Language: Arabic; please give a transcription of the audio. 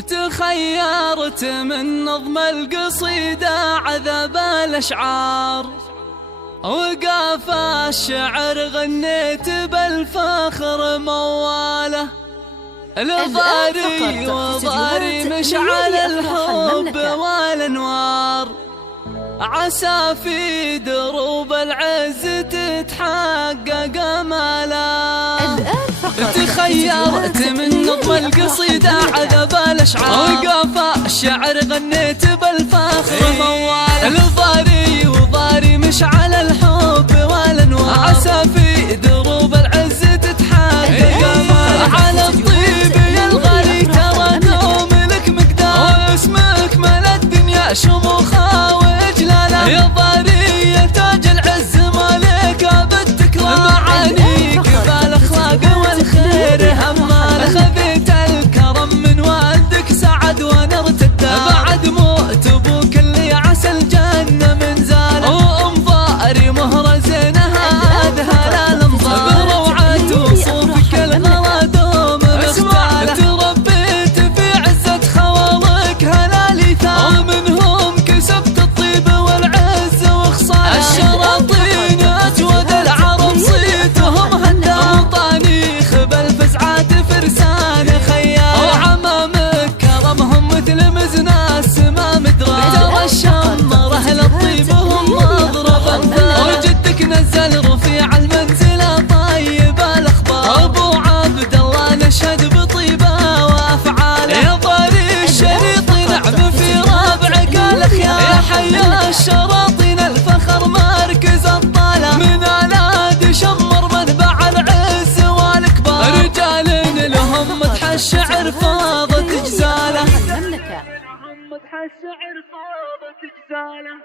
تخيرت من نظم القصيدة عذاب الأشعار، وقافى الشعر غنيت بالفخر مواله. الضاري وضاري مشعل الحب والأنوار، عسى في دروب العز تتحقق آماله. تخيرت من نظم القصيدة عذاب الأشعار، وقافى الشعر غنيت بالفخر مواله. الضاري وضاري مشعل الحب والأنوار، عسى في دروب العز تتحقق آماله. على الطيب يا الغالي ترى دوم لك مقدار، اسمك ملا الدنيا شموخها وإجلاله. يا ضاري يا تاج العز مالك أبد تكرم، معانيك بالأخلاق والخير هماله. خذيت الكرم من والدك سعد ونرتده، بعد موت أبوك اللي عسى الجنة من زاله. وأم ضاري مهرة زينها أذهل الأنظار، بروعة وصوفك الغلا دوم مختاله. تربيت في عزة خوالك هلالي ثار، ومنهم كسبت الطيب والعز وخصاله. الشراطين أجود العرب صيتهم هدا، وطانيخ بالفزعات فرسان خيال. وعمامك كرمهم مثل مزنا السما مدرى، ترى الشمر أهل الطيب هم مضرب أمثال. وجدك نزل رفيع المنزلة طيب الأخبار، أبو عبد الله نشهد بطيبه وأفعاله. يا ضاري الشريط نعم في ربعك الأخيار، يا حي الشراطين الفخر مركز الطالة. من أولاد شمر منبع العز والكبار، رجال لهم مدح الشعر فاضت جزاله. المملكة. مدح الشعر فاضت جزاله.